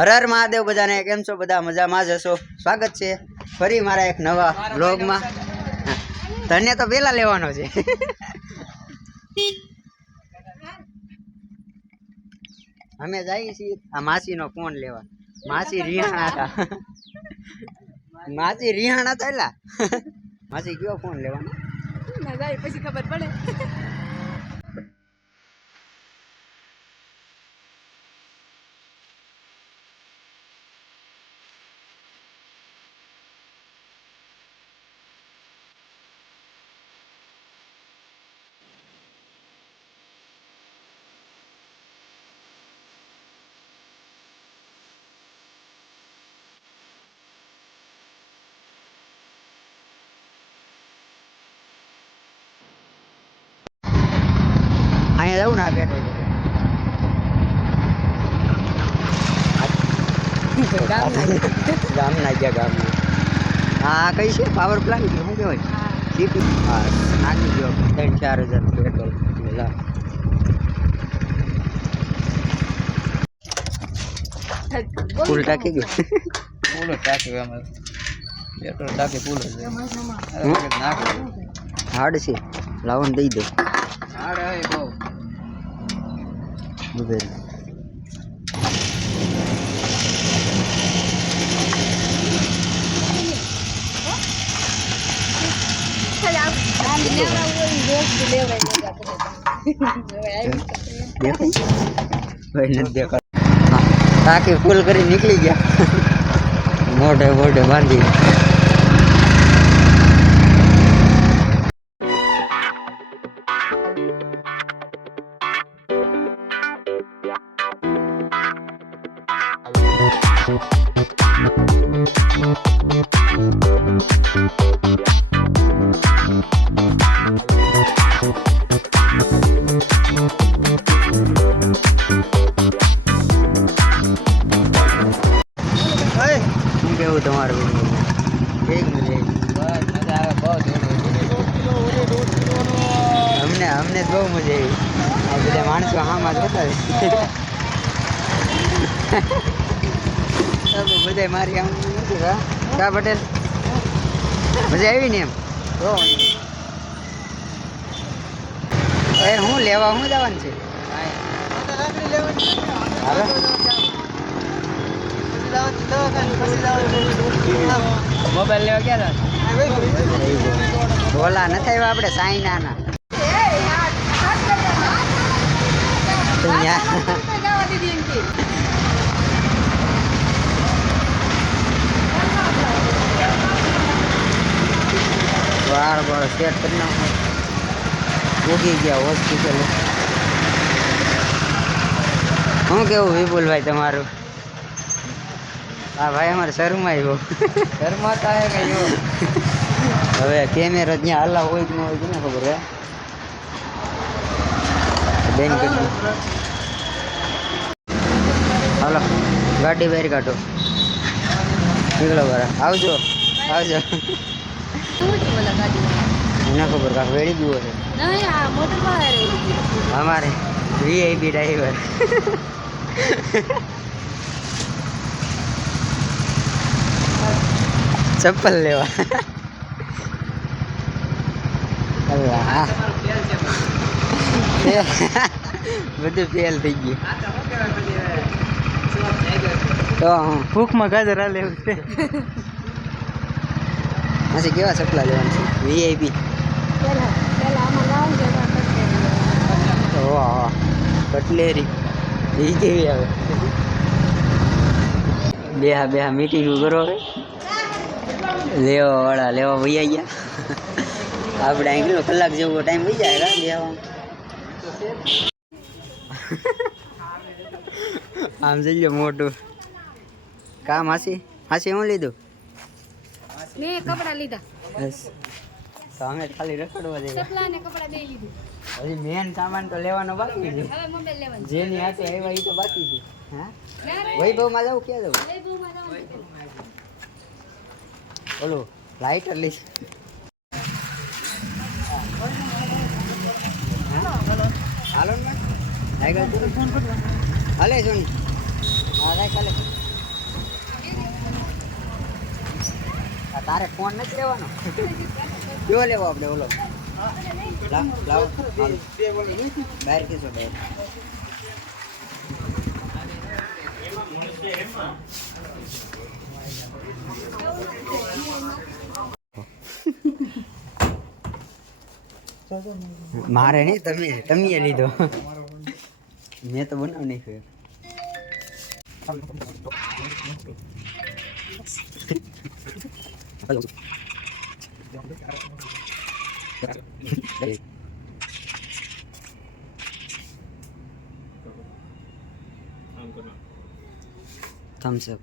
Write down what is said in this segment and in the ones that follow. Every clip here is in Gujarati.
હર હર મહાદેવ બધાને કેમ છો બધા મજામાં જ હશો સ્વાગત છે ફરી મારા એક નવા વ્લોગમાં તને તો પેલા લેવાનો છે અમે જઈએ છીએ આ માસીનો ફોન લેવા માસી રિહાણા હતા એલા માસી કયો ફોન લેવાનો ના જાય પછી ખબર પડે અહીંયા જવું ને આ બેઠો ગામના ગયા ગામના હા કઈ છે પાવર પ્લાન્ટ શું કહેવાય સીપી હા નાખી દો 3-4 હજાર પેટ્રોલ ફૂલ ટાંકી ગયું ફૂલ ટાંકી એમાં પેટ્રોલ ટાંકી ફૂલ જ હાર્ડ છે લાવો ને દઈ દો હાડે હોય બહુ ટાંકી ફૂલ કરી નીકળી ગયા મોઢે મોઢે બાંધી શું કેવું તમારું ઠીક ને બસ મજા આવે બહુ અમને બહુ મજા આવી આ બધા માણસો હામાં જતા બધા મારી આમ નથી કા પટેલ મજા આવી ને એમ હું લેવા હું જવાનું છે મોબાઈલ લેવા ક્યાં બોલા નથી આવ્યા આપણે સાઈનાના વાળ વાળ સેટ કરી નાખો ઉગી ગયા હોસ્પિટલ શું કેવું વિપુલભાઈ તમારું હા ભાઈ અમારે શર્મા આવ્યો શર્માતા હે કયો હવે કેમેરો ત્યાં હલા હોય કે ન હોય કોને ખબર હે બેન કેટલું હાલો ગાડી બહાર કાઢો નીકળો બરા આવજો ના ખબર કાંક વેડી ગયો છે અમારે વીઆઈપી ડ્રાઈવર ચપ્પલ લેવા હા બધું ફેલ થઈ ગયું તો ભૂખમાં ગાજર આ લેવું છે પછી કેવા ચપલા લેવાનું છે વીઆઈપી કટલેરી એ કેવી આવે બે મીટિંગ કરો હવે લેવા વૈયા ગયા આપણે અહીં કેટલો કલાક જેવો ટાઈમ વહી જાય બેહવા આમ જઈ લો મોટું કામ હાસી હું લીધું મેં કપડા લીધા બસ તો અમે ખાલી રખડવા જઈએ ચપલા ને કપડા બે લીધું હજી મેન સામાન તો લેવાનો બાકી છે હવે મોબાઈલ લેવાનું જેની હાથે આવ્યા એ તો બાકી છે હા વૈભવમાં જાવ ક્યાં જવું વૈભવમાં જવાનું ઓલું લાઇટર લઈશ હાલો ને હાલે સોની હા રાખ હાલે આ તારે ફોન નથી લેવાનો કયો લેવો આપણે ઓલો લાવો બહાર કેસો બહાર મારે નહીં તમે લીધો મેં તો બનાવ નહીં ખાયો થમ્સ અપ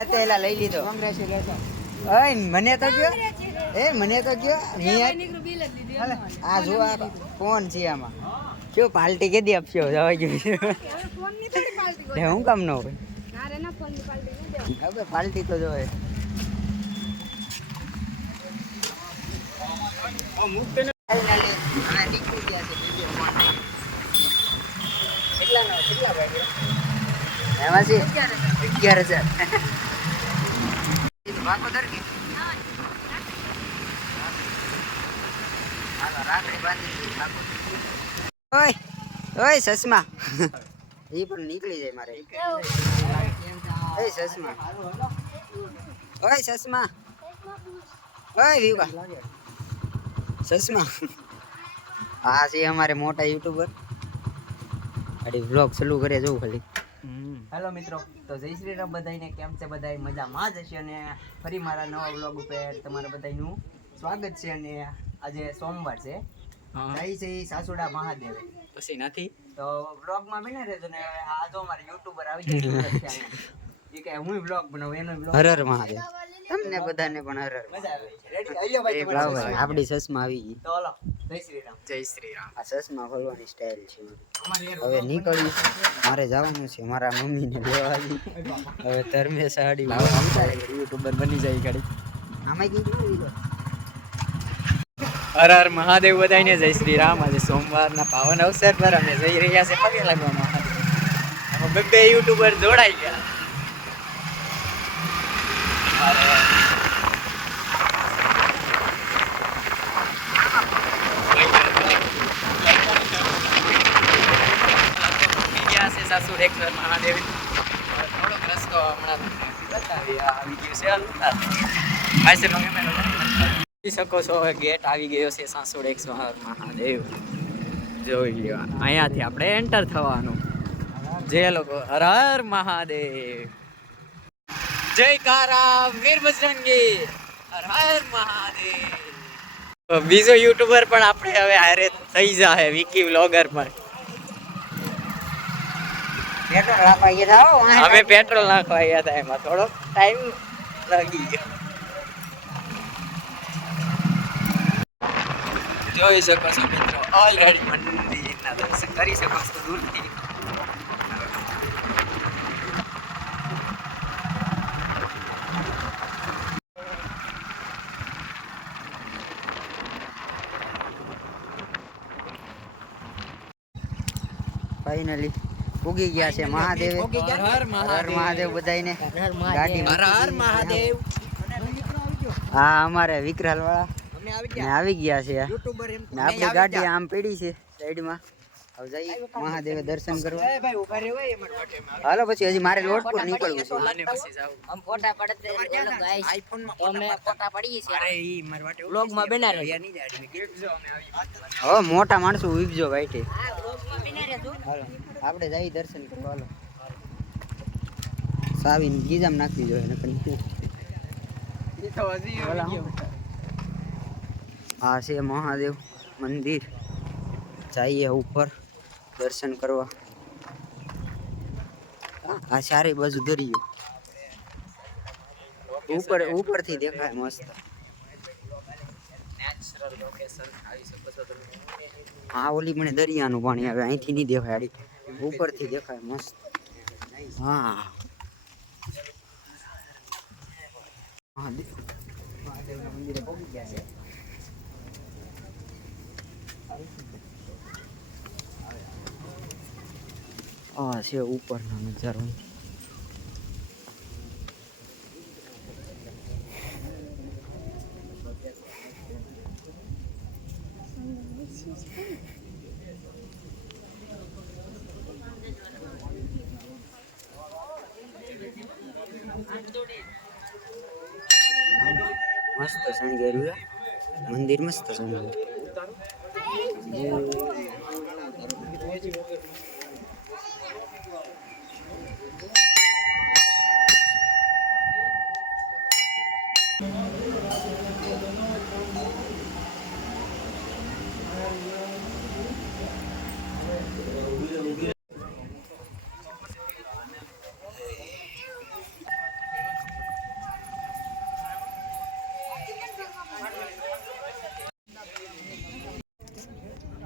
પેલા લઈ લીધો ઓય મને તો કયો મને તો કયો આ જો આ ફોન છે આમાં શું પાર્ટી કેદી આપશો જવા ગયું હું કામ ન હોય હવે પાર્ટી તો જોવે એમાં છે 11,000 ઓય સસમા એ પણ નીકળી જાય મારે ઓય સસમા ઓય વિવા સસમા હા છે અમારે મોટા યુટ્યુબર આડી વ્લોગ ચાલુ કરે જોઉં ખાલી હેલો મિત્રો તો જય શ્રી રામ બધાને કેમ છે બધા મજામાં જ હશે અને ફરી મારા નવા વ્લોગ ઉપર તમારા બધાનું સ્વાગત છે અને આજે સોમવાર છે જય શ્રી સાસુડા મહાદેવ પછી નથી તો વ્લોગમાં બને રહેજો ને આ જો અમારા યુટ્યુબર આવી ગયા છે કે હું વ્લોગ બનાવું એનો વ્લોગ હર હર મહાદેવ તમને બધાને પણ હર હર મજા આવે રેડી આલ્યો ભાઈ આપડી સસમાં આવી ગઈ તો હાલો જય શ્રી રામ આ સસમાં ખોલવાની સ્ટાઈલ છે હવે નીકળી મારે જવાનું છે મારા મમ્મીને લેવા આવી હવે ધર્મે સાડી યુટ્યુબર બની જાય ગાડી આમાં કીધું હર હર મહાદેવ બધાને જય શ્રી રામ આજે સોમવારના પાવન અવસર પર અમે જઈ રહ્યા છે પગે લાગવા મહાદેવ બે યુટ્યુબર જોડાઈ ગયા સાસુરેશ્વર મહાદેવ થોડોક રસ્તો હમણાં બતાવી આવી ગયો છે જોઈ શકો છો ગેટ આવી ગયો છે સાસુરેશ્વર મહાદેવ જોઈ લ્યો અહીંયાથી આપણે એન્ટર થવાનું જે લોકો હર હર મહાદેવ જયકારા વીર બજરંગી હર હર મહાદેવ બીજો યુટ્યુબર પણ આપણે હવે હારે થઈ જાય વિકી વ્લોગર પણ અમે પેટ્રોલ નાખવા ગયા હતા એમાં થોડો ટાઈમ લાગી ગયો જોઈ શકો છો મિત્રો ઓલરેડી મંદિરના દર્શન કરી શકો છો દૂરથી ફાઇનલી ઉગી ગયા છે મહાદેવ હર મહાદેવ બધાને ગાડી હર હર મહાદેવ હા અમારે વિકરાલ વાળા આવી ગયા છે ને આપણી ગાડી આમ પડી છે સાઈડમાં હવે જઈએ મહાદેવ દર્શન કરવા હાલો પછી હજી મારે લોટપુર નીકળવું છે हम फोटा पड़ते बोलो गाइस तो मैं फोटा पड़ी છે અરે ઈ માર વાટે વ્લોગ માં બના રહ્યા ની ગાડી હવે મોટા માણસો ઉભજો ભાઈ હા વ્લોગ માં બના રહેજો હાલો આપણે જઈ દર્શન કરવા હાલો સાવીન ગીજામ નાખી જોઈએ ને કરી ઈ તો હજી આ છે મહાદેવ મંદિર જઈએ ઉપર દર્શન કરવા આ સારી બાજુ દરિયો ઉપરથી દેખાય મસ્ત નેચરલ લોકેશન આવી શકો છો તમે હા ઓલી મને દરિયાનું પાણી આવે અહીંથી નહીં દેખાય ઉપરથી દેખાય મસ્ત હા મહાદેવના મંદિરે પહોંચી ગયા છે આ છે ઉપરનો નજારો. મસ્ત શણગાર્યું છે મંદિર, મસ્ત શણગાર્યું.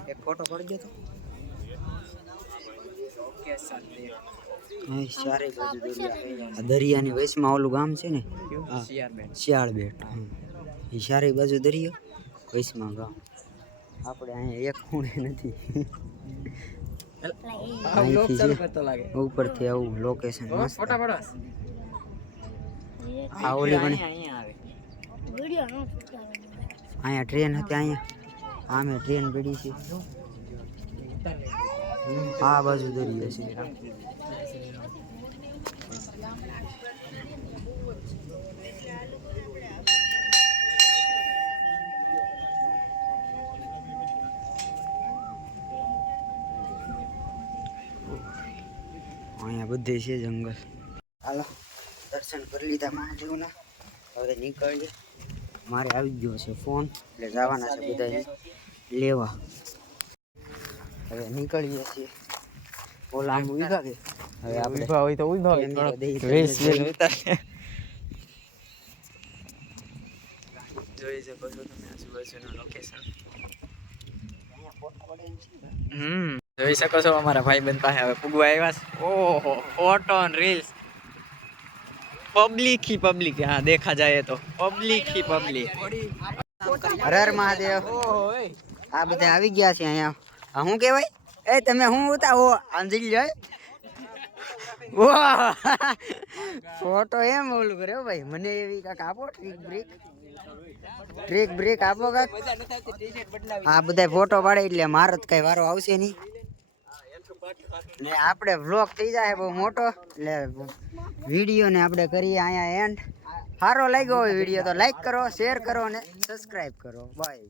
એક ફોટો પડી ગયો તો ચારે બાજુ દરિયા. દરિયાની વચમાં ઓલું ગામ છે ને, શિયાળબેટ. એ ચારે બાજુ દરિયો, વચમાં ગામ. આપણે અહીંયા એક ખૂણે નથી. ઉપરથી આવું લોકેશન મસ્ત. આ ઓલી બને અહીંયા ટ્રેન હતી. અહીંયા આમે ટ્રેન પડી છે. આ બાજુ દરિયો છે. અહીંયા બધે છે જંગલ. હાલો દર્શન કરી લીધા મહાદેવના. હવે નીકળીએ. મારે આવી ગયો છે ફોન, એટલે જવાના છે બધા લેવા. હવે નીકળીએ છીએ. ઓલા આમ ઉભા કે હવે આપણે ઉભા હોય તો ઉભા હોય. રેસ ઉતારે જોઈ શકો છો તમે આજુબાજુનું લોકેશન. જોઈ શકો છો અમારા ભાઈબંધ પાસે હવે પૂગવા આવ્યા છે. ઓહો ફોટો અને રીલ્સ પબ્લિક ही પબ્લિક. હા देखा जाए तो પબ્લિક ही પબ્લિક. હર હર મહાદેવ. આ બધા આવી ગયા છે અહીંયા. આ શું કહેવાય? એ તમે શું ઉતા હો આંજી જાય. વાહ ફોટો એમ ઓલું કરે ભાઈ. મને એવી કાંક આપો ટ્રીક બ્રેક આપો કાંક. આ બધા ફોટો પાડે એટલે મારો જ કઈ વારો આવશે નહીં ને. આપણે વ્લોગ થઈ જાય બહુ મોટો, એટલે વિડીયો ને આપણે કરીએ અહીંયા એન્ડ. સારો લાગ્યો હોય વિડીયો તો લાઈક કરો, શેર કરો અને સબસ્ક્રાઈબ કરો. બાય.